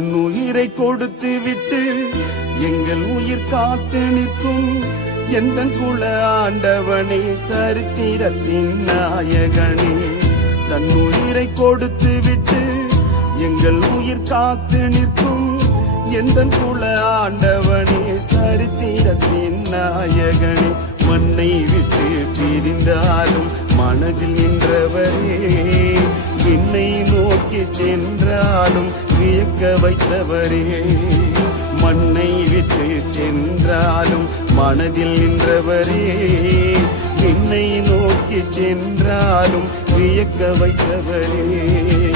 தன் உயிரை கொடுத்து விட்டு எங்கள் உயிர் காத்து நிற்கும் எந்த குல ஆண்டவனே, சரித்திரத்தின் நாயகனே. தன் உயிரை கொடுத்து விட்டு எங்கள் உயிர் காத்து நிற்கும் எந்த குல ஆண்டவனே, சரித்திரத்தின் நாயகனே. மண்ணை விட்டு பிரிந்தாலும் மனதில் நின்றவரே, விண்ணை நோக்கி சென்றாலும் வியக்க வைத்தவரே. மண்ணை விட்டு சென்றாலும் மனதில் நின்றவரே, விண்ணை நோக்கி சென்றாலும் வியக்க வைத்தவரே.